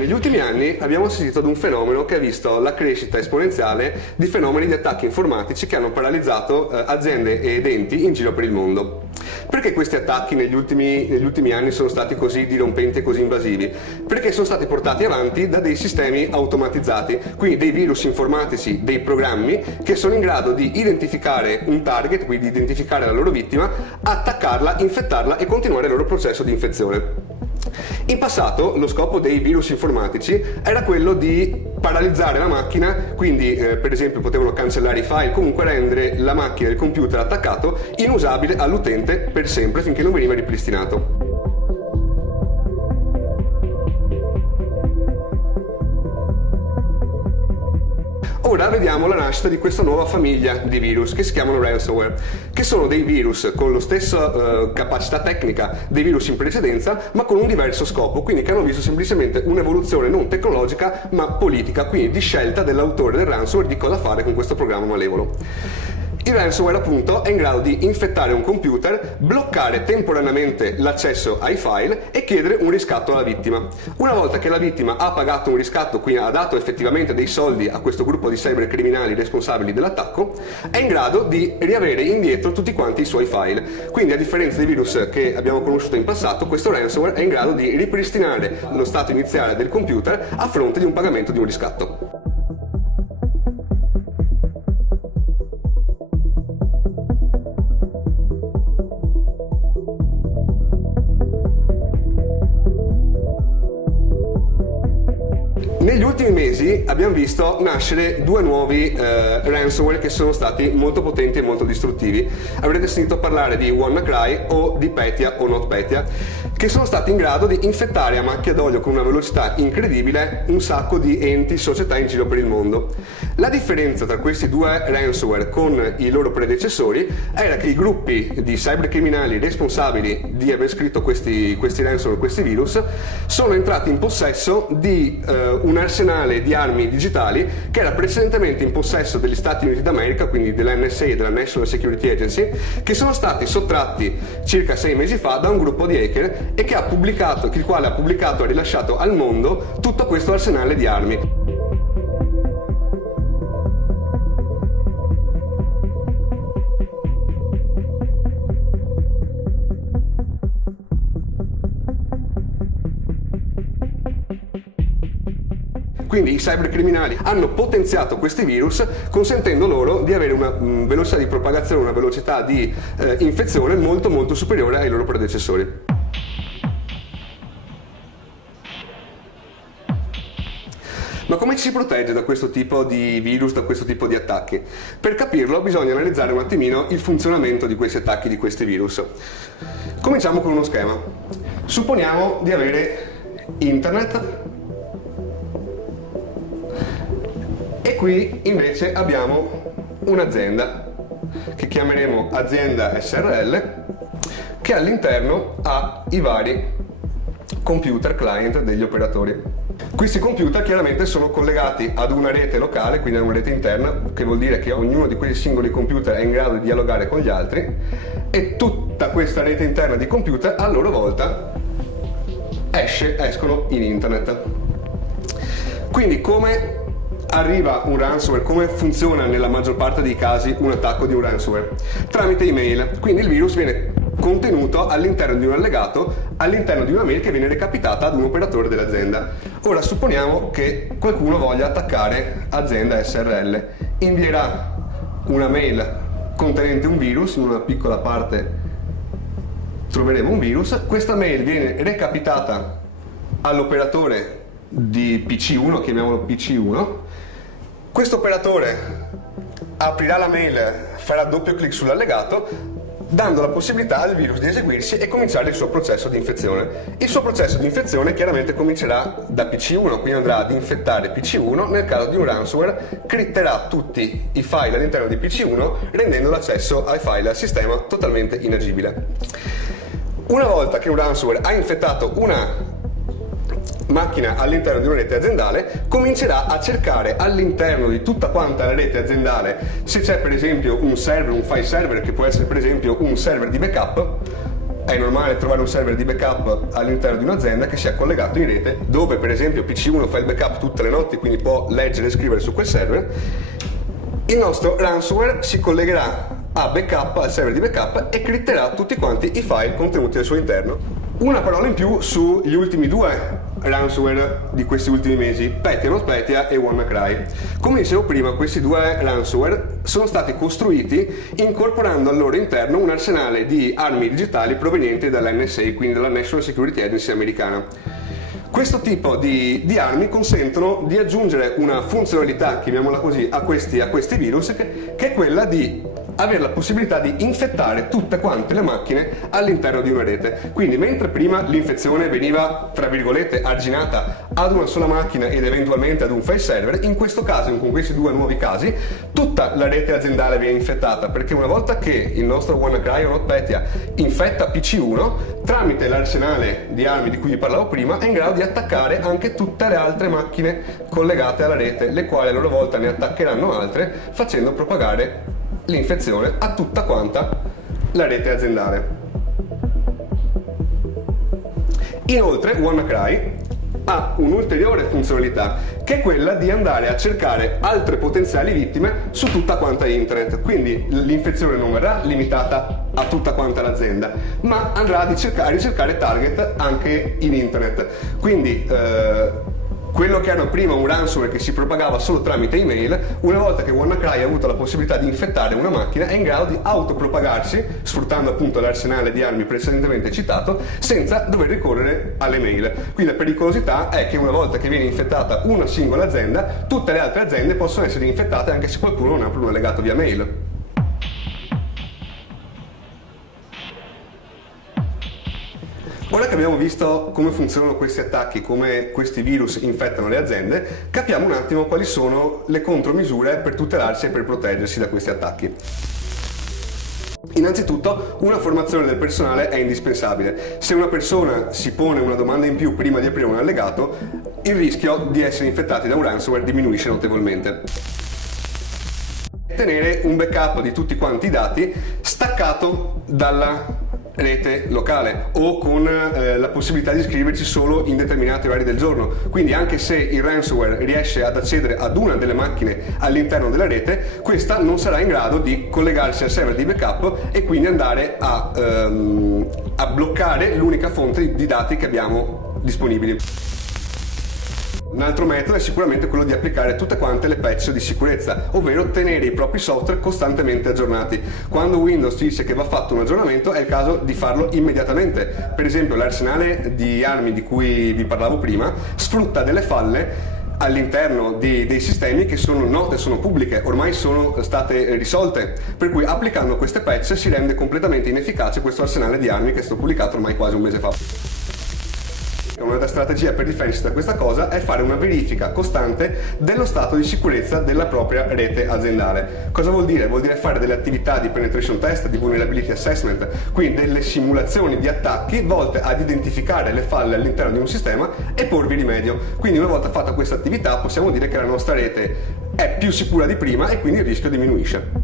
Negli ultimi anni abbiamo assistito ad un fenomeno che ha visto la crescita esponenziale di fenomeni di attacchi informatici che hanno paralizzato aziende ed enti in giro per il mondo. Perché questi attacchi negli ultimi anni sono stati così dirompenti e così invasivi? Perché sono stati portati avanti da dei sistemi automatizzati, quindi dei virus informatici, dei programmi che sono in grado di identificare un target, quindi identificare la loro vittima, attaccarla, infettarla e continuare il loro processo di infezione. In passato lo scopo dei virus informatici era quello di paralizzare la macchina, quindi per esempio potevano cancellare i file, comunque rendere la macchina, il computer attaccato, inusabile all'utente per sempre finché non veniva ripristinato. Ora vediamo la nascita di questa nuova famiglia di virus che si chiamano ransomware, che sono dei virus con la stessa capacità tecnica dei virus in precedenza, ma con un diverso scopo, quindi che hanno visto semplicemente un'evoluzione non tecnologica ma politica, quindi di scelta dell'autore del ransomware di cosa fare con questo programma malevolo. Il ransomware appunto è in grado di infettare un computer, bloccare temporaneamente l'accesso ai file e chiedere un riscatto alla vittima. Una volta che la vittima ha pagato un riscatto, quindi ha dato effettivamente dei soldi a questo gruppo di cybercriminali responsabili dell'attacco, è in grado di riavere indietro tutti quanti i suoi file. Quindi a differenza dei virus che abbiamo conosciuto in passato, questo ransomware è in grado di ripristinare lo stato iniziale del computer a fronte di un pagamento di un riscatto. Negli ultimi mesi abbiamo visto nascere due nuovi ransomware che sono stati molto potenti e molto distruttivi. Avrete sentito parlare di WannaCry o di Petya o NotPetya, che sono stati in grado di infettare a macchia d'olio con una velocità incredibile un sacco di enti, società in giro per il mondo. La differenza tra questi due ransomware con i loro predecessori era che i gruppi di cybercriminali responsabili di aver scritto questi ransomware, questi virus, sono entrati in possesso di un arsenale di armi digitali che era precedentemente in possesso degli Stati Uniti d'America, quindi della NSA e della National Security Agency, che sono stati sottratti circa 6 mesi fa da un gruppo di hacker e il quale ha pubblicato e rilasciato al mondo tutto questo arsenale di armi. Quindi i cybercriminali hanno potenziato questi virus consentendo loro di avere una velocità di propagazione, una velocità di infezione molto molto superiore ai loro predecessori. Ma come ci si protegge da questo tipo di virus, da questo tipo di attacchi? Per capirlo bisogna analizzare un attimino il funzionamento di questi attacchi, di questi virus. Cominciamo con uno schema. Supponiamo di avere internet e qui invece abbiamo un'azienda che chiameremo azienda SRL, che all'interno ha i vari computer client degli operatori. Questi computer chiaramente sono collegati ad una rete locale, quindi ad una rete interna, che vuol dire che ognuno di quei singoli computer è in grado di dialogare con gli altri e tutta questa rete interna di computer a loro volta escono in internet. Quindi come arriva un ransomware, come funziona nella maggior parte dei casi un attacco di un ransomware? Tramite email, quindi il virus viene contenuto all'interno di un allegato, all'interno di una mail che viene recapitata ad un operatore dell'azienda. Ora supponiamo che qualcuno voglia attaccare azienda SRL, invierà una mail contenente un virus, in una piccola parte troveremo un virus, questa mail viene recapitata all'operatore di PC1, chiamiamolo PC1, questo operatore aprirà la mail, farà doppio clic sull'allegato, dando la possibilità al virus di eseguirsi e cominciare il suo processo di infezione. Il suo processo di infezione chiaramente comincerà da PC1, quindi andrà ad infettare PC1, nel caso di un ransomware cripterà tutti i file all'interno di PC1 rendendo l'accesso ai file al sistema totalmente inagibile. Una volta che un ransomware ha infettato una macchina all'interno di una rete aziendale, comincerà a cercare all'interno di tutta quanta la rete aziendale se c'è per esempio un server, un file server che può essere per esempio un server di backup, è normale trovare un server di backup all'interno di un'azienda che sia collegato in rete, dove per esempio PC1 fa il backup tutte le notti, quindi può leggere e scrivere su quel server. Il nostro ransomware si collegherà a backup, al server di backup, e cripterà tutti quanti i file contenuti al suo interno. Una parola in più sugli ultimi due ransomware di questi ultimi mesi, Petya NotPetya e WannaCry. Come dicevo prima, questi due ransomware sono stati costruiti incorporando al loro interno un arsenale di armi digitali provenienti dall'NSA, quindi dalla National Security Agency americana. Questo tipo di armi consentono di aggiungere una funzionalità, chiamiamola così, a questi virus, che è quella di avere la possibilità di infettare tutte quante le macchine all'interno di una rete. Quindi mentre prima l'infezione veniva, tra virgolette, arginata ad una sola macchina ed eventualmente ad un file server, in questo caso, con questi due nuovi casi, tutta la rete aziendale viene infettata, perché una volta che il nostro WannaCry o NotPetya infetta PC1, tramite l'arsenale di armi di cui vi parlavo prima, è in grado di attaccare anche tutte le altre macchine collegate alla rete, le quali a loro volta ne attaccheranno altre, facendo propagare l'infezione a tutta quanta la rete aziendale. Inoltre WannaCry ha un'ulteriore funzionalità, che è quella di andare a cercare altre potenziali vittime su tutta quanta internet. Quindi l'infezione non verrà limitata a tutta quanta l'azienda, ma andrà a ricercare target anche in internet. Quindi quello che era prima un ransomware che si propagava solo tramite email, una volta che WannaCry ha avuto la possibilità di infettare una macchina, è in grado di autopropagarsi, sfruttando appunto l'arsenale di armi precedentemente citato, senza dover ricorrere alle mail. Quindi la pericolosità è che una volta che viene infettata una singola azienda, tutte le altre aziende possono essere infettate anche se qualcuno non apre un allegato via mail. Ora che abbiamo visto come funzionano questi attacchi, come questi virus infettano le aziende, capiamo un attimo quali sono le contromisure per tutelarsi e per proteggersi da questi attacchi. Innanzitutto, una formazione del personale è indispensabile. Se una persona si pone una domanda in più prima di aprire un allegato, il rischio di essere infettati da un ransomware diminuisce notevolmente. Tenere un backup di tutti quanti i dati staccato dalla rete locale o con la possibilità di iscriverci solo in determinati orari del giorno. Quindi anche se il ransomware riesce ad accedere ad una delle macchine all'interno della rete, questa non sarà in grado di collegarsi al server di backup e quindi andare a bloccare l'unica fonte di dati che abbiamo disponibili. Un altro metodo è sicuramente quello di applicare tutte quante le patch di sicurezza, ovvero tenere i propri software costantemente aggiornati. Quando Windows ci dice che va fatto un aggiornamento, è il caso di farlo immediatamente. Per esempio, l'arsenale di armi di cui vi parlavo prima sfrutta delle falle all'interno dei sistemi che sono note, sono pubbliche, ormai sono state risolte, per cui applicando queste patch si rende completamente inefficace questo arsenale di armi che è stato pubblicato ormai quasi un mese fa. Una strategia per difendersi da questa cosa è fare una verifica costante dello stato di sicurezza della propria rete aziendale. Cosa vuol dire? Vuol dire fare delle attività di penetration test, di vulnerability assessment, quindi delle simulazioni di attacchi volte ad identificare le falle all'interno di un sistema e porvi rimedio. Quindi una volta fatta questa attività possiamo dire che la nostra rete è più sicura di prima e quindi il rischio diminuisce.